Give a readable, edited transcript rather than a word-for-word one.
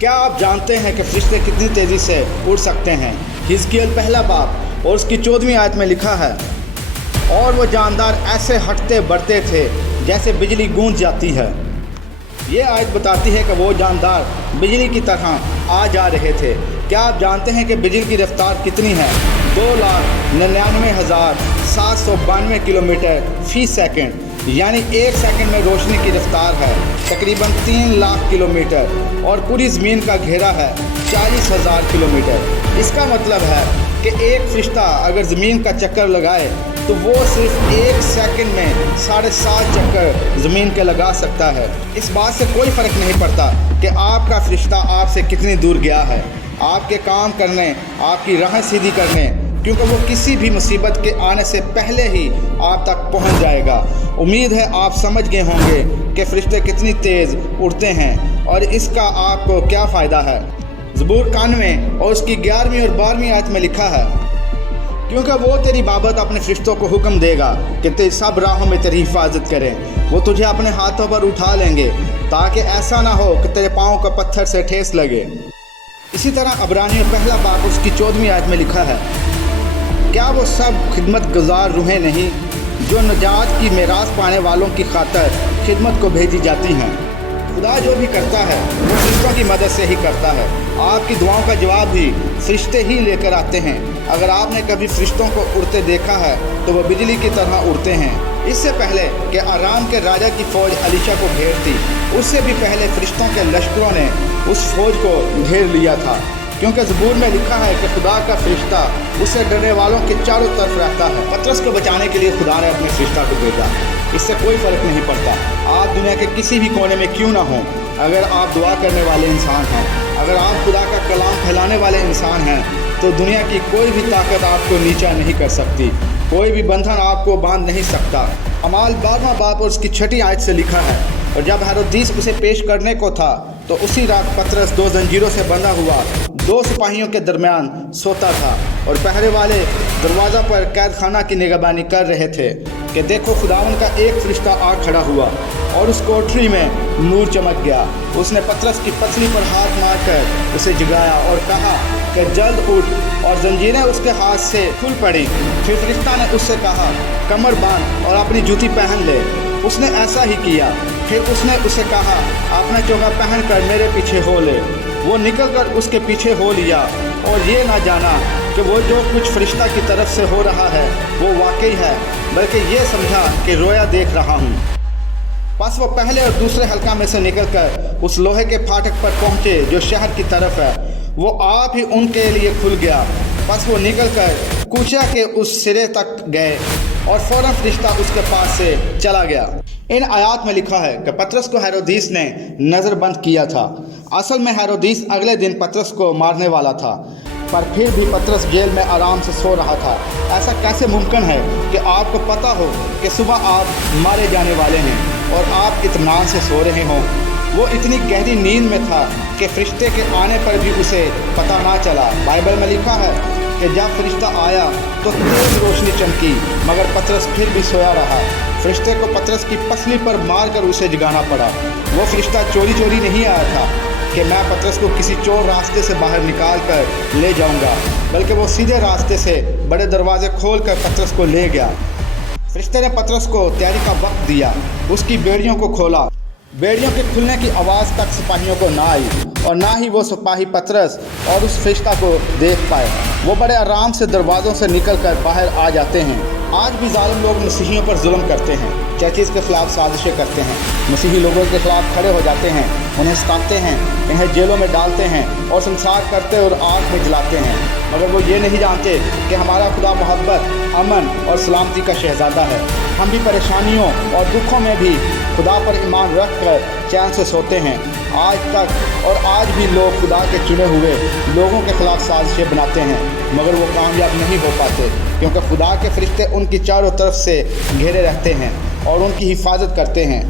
क्या आप जानते हैं कि फरिश्ते कितनी तेज़ी से उड़ सकते हैं? हिजकियल पहला बाब और उसकी 14वीं आयत में लिखा है, और वो जानदार ऐसे हटते बढ़ते थे जैसे बिजली गूंज जाती है। ये आयत बताती है कि वो जानदार बिजली की तरह आ जा रहे थे। क्या आप जानते हैं कि बिजली की रफ्तार कितनी है? 2,99,792 किलोमीटर फ़ी सेकंड, यानी एक सेकंड में रोशनी की रफ्तार है तकरीबन 3 लाख किलोमीटर, और पूरी ज़मीन का घेरा है 40,000 किलोमीटर। इसका मतलब है कि एक फरिश्ता अगर ज़मीन का चक्कर लगाए तो वो सिर्फ एक सेकंड में 7.5 चक्कर ज़मीन के लगा सकता है। इस बात से कोई फ़र्क नहीं पड़ता कि आपका फरिश्ता आपसे कितनी दूर गया है, आपके काम करने, आपकी राह सीधी करने, क्योंकि वो किसी भी मुसीबत के आने से पहले ही आप तक पहुंच जाएगा। उम्मीद है आप समझ गए होंगे कि फरिश्ते कितनी तेज़ उड़ते हैं और इसका आपको क्या फ़ायदा है। ज़बूर 91 और उसकी 11वीं और 12वीं आयत में लिखा है, क्योंकि वो तेरी बाबत अपने फरिश्तों को हुक्म देगा कि तेरी सब राहों में तेरी हिफाजत करें। वो तुझे अपने हाथों पर उठा लेंगे ताकि ऐसा ना हो कि तेरे पाँव को पत्थर से ठेस लगे। इसी तरह अबरानियों पहला बाब उसकी 14वीं आयत में लिखा है, क्या वो सब खिदमत गुजार रूहें नहीं जो नजात की मेरास पाने वालों की खातर खिदमत को भेजी जाती हैं। खुदा जो भी करता है वो फरिश्तों की मदद से ही करता है। आपकी दुआओं का जवाब भी फरिश्ते ही लेकर आते हैं। अगर आपने कभी फरिश्तों को उड़ते देखा है तो वो बिजली की तरह उड़ते हैं। इससे पहले कि आराम के राजा की फ़ौज अलीशा को घेरती, उससे भी पहले फरिश्तों के लश्करों ने उस फ़ौज को घेर लिया था, क्योंकि ज़बूर में लिखा है कि खुदा का फरिश्ता उससे डरने वालों के चारों तरफ रहता है। पतरस को बचाने के लिए खुदा ने अपने फरिश्ता को भेजा। इससे कोई फ़र्क नहीं पड़ता आप दुनिया के किसी भी कोने में क्यों ना हों। अगर आप दुआ करने वाले इंसान हैं, अगर आप खुदा का कलाम फैलाने वाले इंसान हैं, तो दुनिया की कोई भी ताकत आपको नीचा नहीं कर सकती, कोई भी बंधन आपको बांध नहीं सकता। अमाल 12वां बाब और उसकी 6ठी आयत से लिखा है, और जब हेरोदिस उसे पेश करने को था तो उसी रात पतरस 2 जंजीरों से बंधा हुआ 2 सिपाहियों के दरमियान सोता था, और पहरे वाले दरवाज़ा पर कैद खाना की निगरानी कर रहे थे कि देखो खुदावन का एक फरिश्ता आ खड़ा हुआ और उस कोठरी में नूर चमक गया। उसने पतरस की पसली पर हाथ मारकर उसे जगाया और कहा कि जल्द उठ, और जंजीरें उसके हाथ से खुल पड़ी। फिर फरिश्ता ने उससे कहा कमर बांध और अपनी जूती पहन ले। उसने ऐसा ही किया। फिर उसने उसे कहा अपना चोगा पहन कर मेरे पीछे हो ले। वो निकलकर उसके पीछे हो लिया और ये ना जाना कि वो जो कुछ फरिश्ता की तरफ से हो रहा है वो वाकई है, बल्कि ये समझा कि रोया देख रहा हूँ। बस वो पहले और दूसरे हल्का में से निकलकर उस लोहे के फाटक पर पहुँचे जो शहर की तरफ है। वो आप ही उनके लिए खुल गया। बस वो निकलकर कूचा के उस सिरे तक गए और फ़ौरन फरिश्ता उसके पास से चला गया। इन आयात में लिखा है कि पतरस को हेरोदिस ने नज़रबंद किया था। असल में हेरोदिस अगले दिन पतरस को मारने वाला था, पर फिर भी पतरस जेल में आराम से सो रहा था। ऐसा कैसे मुमकिन है कि आपको पता हो कि सुबह आप मारे जाने वाले हैं और आप इत्मीनान से सो रहे हों? वो इतनी गहरी नींद में था कि फरिश्ते के आने पर भी उसे पता ना चला। बाइबल में लिखा है कि जब फरिश्ता आया तो तेज रोशनी चमकी, मगर पतरस फिर भी सोया रहा। फरिश्ते को पतरस की पसली पर मारकर उसे जगाना पड़ा। वो फरिश्ता चोरी चोरी नहीं आया था कि मैं पतरस को किसी चोर रास्ते से बाहर निकाल कर ले जाऊंगा, बल्कि वो सीधे रास्ते से बड़े दरवाजे खोल कर पतरस को ले गया। फरिश्ते ने पतरस को तैयारी का वक्त दिया, उसकी बेड़ियों को खोला। बेड़ियों के खुलने की आवाज़ तक सिपाहियों को ना आई, और ना ही वो सिपाही पतरस और उस फरिश्ता को देख पाए। वो बड़े आराम से दरवाज़ों से निकलकर बाहर आ जाते हैं। आज भी ज़ालिम लोग मसीहियों पर जुल्म करते हैं, चर्चिज़ के ख़िलाफ़ साजिशें करते हैं, मसीही लोगों के ख़िलाफ़ खड़े हो जाते हैं, उन्हें सताते हैं, इन्हें जेलों में डालते हैं और संसार करते और आग में जलाते हैं। मगर वो ये नहीं जानते कि हमारा खुदा मोहब्बत, अमन और सलामती का शहज़ादा है। हम भी परेशानियों और दुखों में भी खुदा पर ईमान रख कर चैन से सोते हैं। आज तक और आज भी लोग खुदा के चुने हुए लोगों के ख़िलाफ़ साजिशें बनाते हैं, मगर वो कामयाब नहीं हो पाते, क्योंकि खुदा के फरिश्ते उनकी चारों तरफ से घेरे रहते हैं और उनकी हिफाजत करते हैं।